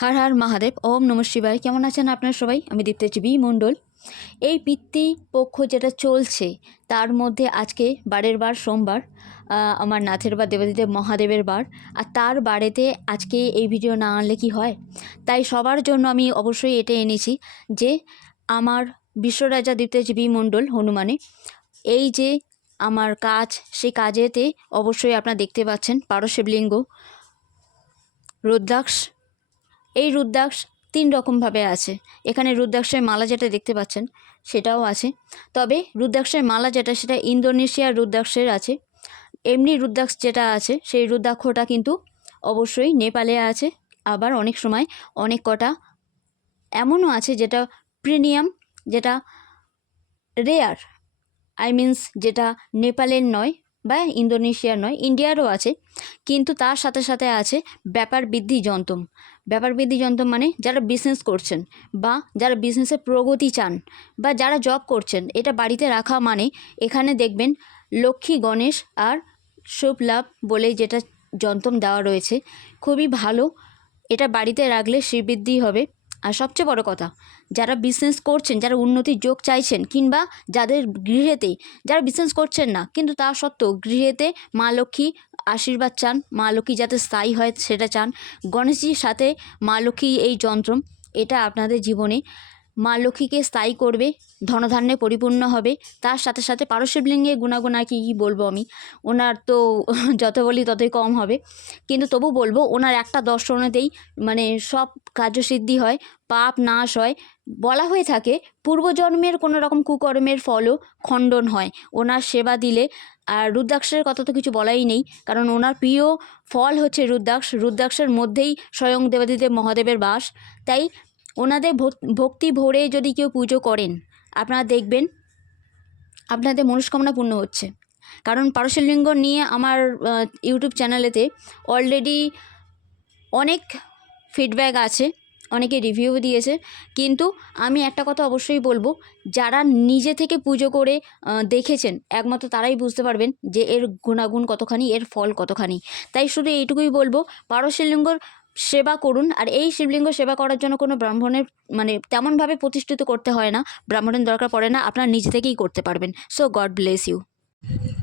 হার হার মহাদেব, ওম নম শিবায়। কেমন আছেন আপনারা সবাই? আমি দীপ্তেজি বি মণ্ডল। এই পিতৃপক্ষ যেটা চলছে, তার মধ্যে আজকে বারের বার সোমবার আমার নাথের বার, দেবাদিদেব মহাদেবের বার। আর তার বাড়িতে আজকে এই ভিডিও না আনলে কি হয়? তাই সবার জন্য আমি অবশ্যই এটা এনেছি যে, আমার বিশ্বরাজা দীপ্তেজি বি মণ্ডল হনুমানে, এই যে আমার কাজ, সেই কাজেতে অবশ্যই আপনারা দেখতে পাচ্ছেন পারশিবলিঙ্গ রুদ্রাক্ষ এই রুদ্রাক্ষ তিন রকমভাবে আছে। এখানে রুদ্রাক্ষের মালা যেটা দেখতে পাচ্ছেন, সেটাও আছে। তবে রুদ্রাক্ষের মালা যেটা, সেটা ইন্দোনেশিয়ার রুদ্রাক্ষের আছে। এমনি রুদ্রাক্ষ যেটা আছে, সেই রুদ্রাক্ষটা কিন্তু অবশ্যই নেপালে আছে। আবার অনেক সময় অনেক কটা এমনও আছে যেটা প্রিমিয়াম, যেটা রেয়ার, আই মিন্স যেটা নেপালের নয় বা ইন্দোনেশিয়ার নয়, ইন্ডিয়ারও আছে। কিন্তু তার সাথে সাথে আছে ব্যাপার বৃদ্ধি যন্ত্রম। ব্যাপার বৃদ্ধি যন্ত্রম মানে যারা বিজনেস করছেন বা যারা বিজনেসে প্রগতি চান বা যারা জব করছেন, এটা বাড়িতে রাখা মানে এখানে দেখবেন লক্ষ্মী, গণেশ আর শুভ লাভ বলে যেটা যন্ত্রম দেওয়া রয়েছে। খুবই ভালো। এটা বাড়িতে রাখলে শ্রীবৃদ্ধি হবে। আর সবচেয়ে বড় কথা, যারা বিজনেস করছেন, যারা উন্নতির যোগ চাইছেন কিংবা যাদের গৃহেতে যারা বিজনেস করছেন না, কিন্তু তা সত্ত্বেও গৃহেতে মা লক্ষ্মী আশীর্বাদ চান, মা লক্ষ্মী যাতে স্থায়ী হয় সেটা চান, গণেশজির সাথে মা লক্ষ্মী এই যন্ত্র এটা আপনাদের জীবনে মা লক্ষ্মীকে স্থায়ী করবে, ধনধান্যে পরিপূর্ণ হবে। তার সাথে সাথে পারশিবলিঙ্গে গুণাগুণ কি, কী বলব আমি? ওনার তো যত বলি ততই কম হবে। কিন্তু তবু বলব, ওনার একটা দর্শনেতেই মানে সব কার্যসিদ্ধি হয়, পাপ নাশ হয়। বলা হয়ে থাকে, পূর্বজন্মের কোনো রকম কুকর্মের ফলও খণ্ডন হয়। ওনার সেবা দিলে, আর রুদ্রাক্ষের কথা তো কিছু বলাই নেই, কারণ ওনার প্রিয় ফল হচ্ছে রুদ্রাক্ষ। রুদ্রাক্ষের মধ্যেই স্বয়ং দেবাদিদেব মহাদেবের বাস। তাই ওনাদের ভক- ভক্তি ভরে যদি কেউ পুজো করেন, আপনারা দেখবেন আপনাদের মনস্কামনা পূর্ণ হচ্ছে। কারণ পারশিলিঙ্গ নিয়ে আমার ইউটিউব চ্যানেলেতে অলরেডি অনেক ফিডব্যাক আছে, অনেকে রিভিউ দিয়েছে। কিন্তু আমি একটা কথা অবশ্যই বলব, যারা নিজে থেকে পুজো করে দেখেছেন, একমাত্র তারাই বুঝতে পারবেন যে এর গুণাগুণ কতখানি, এর ফল কতখানি। তাই শুধু এইটুকুই বলব পারশিলিঙ্গর সেবা করুন। আর এই শিবলিঙ্গ সেবা করার জন্য কোনো ব্রাহ্মণের মানে তেমনভাবে প্রতিষ্ঠিত করতে হয় না। ব্রাহ্মণের দরকার পড়ে না, আপনারা নিজে থেকেই করতে পারবেন। সো গড ব্লেস ইউ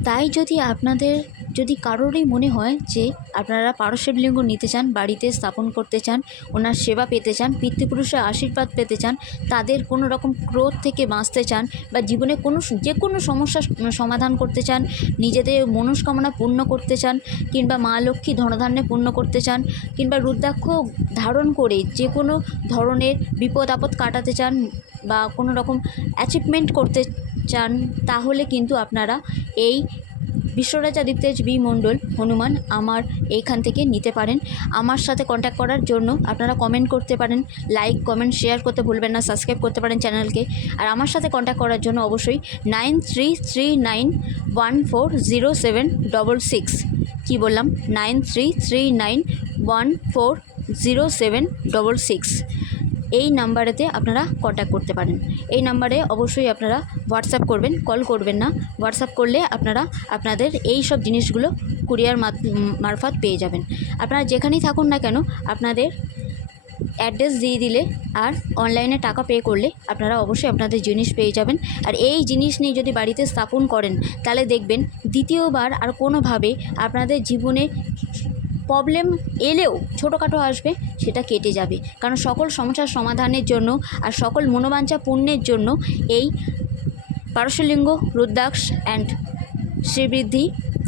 তাই যদি আপনাদের যদি কারোরই মনে হয় যে আপনারা পারশিবলিঙ্গ নিতে চান, বাড়িতে স্থাপন করতে চান, ওনার সেবা পেতে চান, পিতৃপুরুষের আশীর্বাদ পেতে চান, তাদের কোনো রকম ক্রোধ থেকে বাঁচতে চান বা জীবনে কোনো যে কোনো সমস্যার স- সমাধান করতে চান, নিজেদের মনস্কামনা পূর্ণ করতে চান কিংবা মা লক্ষ্মী ধনধান্যে পূর্ণ করতে চান কিংবা রুদ্রাক্ষ ধারণ করে যে কোনো ধরনের বিপদ আপদ কাটাতে চান বা কোনো রকম অ্যাচিভমেন্ট করতে চান, তাহলে কিন্তু আপনারা এই বিশ্বরাজা দিতেজ বি মণ্ডল, হনুমান, আমার এইখান থেকে নিতে পারেন। আমার সাথে কন্ট্যাক্ট করার জন্য আপনারা কমেন্ট করতে পারেন লাইক কমেন্ট শেয়ার করতে ভুলবেন না সাবস্ক্রাইব করতে পারেন চ্যানেলকে আর আমার সাথে কন্ট্যাক্ট করার জন্য অবশ্যই nine three three nine one four zero seven double six কী বললাম? Nine three three nine one four zero seven double six এই নাম্বারেতে আপনারা কন্ট্যাক্ট করতে পারেন। এই নাম্বারে অবশ্যই আপনারা হোয়াটসঅ্যাপ করবেন কল করবেন না। হোয়াটসঅ্যাপ করলে আপনারা আপনাদের এই সব জিনিসগুলো কুরিয়ার মারফত পেয়ে যাবেন। আপনারা যেখানেই থাকুন না কেন, আপনাদের অ্যাড্রেস দিয়ে দিলে আর অনলাইনে টাকা পে করলে আপনারা অবশ্যই আপনাদের জিনিস পেয়ে যাবেন। আর এই জিনিস নিয়ে যদি বাড়িতে স্থাপন করেন, তাহলে দেখবেন দ্বিতীয়বার আর কোনোভাবে আপনাদের জীবনে প্রবলেম এলেও ছোটোখাটো আসবে, সেটা কেটে যাবে। কারণ সকল সমস্যার সমাধানের জন্য আর সকল মনোবাঞ্ছা পূর্ণের জন্য এই পারশলিঙ্গ রুদ্রাক্ষ অ্যান্ড শ্রীবৃদ্ধি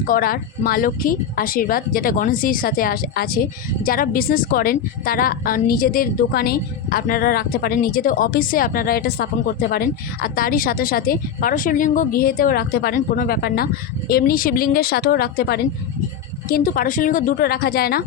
করার মা লক্ষ্মী আশীর্বাদ, যেটা গণেশজির সাথে আছে, যারা বিজনেস করেন, তারা নিজেদের দোকানে আপনারা রাখতে পারেন, নিজেদের অফিসে আপনারা এটা স্থাপন করতে পারেন, আর তারই সাথে সাথে পারশিবলিঙ্গ গৃহেতেও রাখতে পারেন, কোনো ব্যাপার না। এমনি শিবলিঙ্গের সাথেও রাখতে পারেন। কিন্তু পারশিলিঙ্গ দুটো রাখা যায় না।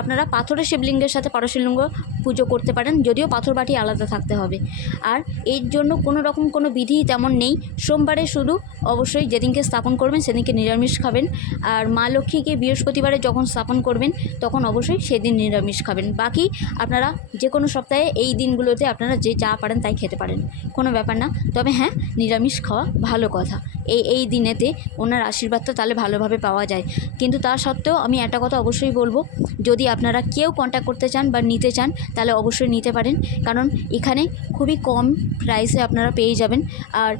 আপনারা পাথরের শিবলিঙ্গের সাথে পারশিলিঙ্গ পুজো করতে পারেন, যদিও পাথর বাটি আলাদা থাকতে হবে। আর এর জন্য কোনো রকম কোনো বিধি তেমন নেই। সোমবারে শুধু অবশ্যই যেদিনকে স্থাপন করবেন, সেদিনকে নিরামিষ খাবেন। আর মা লক্ষ্মীকে বৃহস্পতিবারে যখন স্থাপন করবেন, তখন অবশ্যই সেদিন নিরামিষ খাবেন। বাকি আপনারা যে কোনো সপ্তাহে এই দিনগুলোতে আপনারা যে যা পারেন তাই খেতে পারেন। কোনো ব্যাপার না। তবে হ্যাঁ নিরামিষ খাওয়া ভালো কথা। এই এই দিনেতে ওনার আশীর্বাদটা তাহলে ভালোভাবে পাওয়া যায়। কিন্তু তা সত্ত্বেও আমি একটা কথা অবশ্যই বলব। যদি আপনারা কেউ কন্ট্যাক্ট করতে চান বা নিতে চান তাহলে অবশ্যই নিতে পারেন। কারণ এখানে খুবই কম প্রাইসে আপনারা পেয়ে যাবেন। আর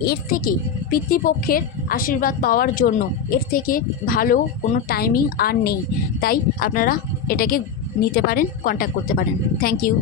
এর থেকে পিতৃপক্ষের আশীর্বাদ পাওয়ার জন্য এর থেকে ভালো কোনো টাইমিং আর নেই। তাই আপনারা এটাকে নিতে পারেন কন্ট্যাক্ট করতে পারেন। Thank you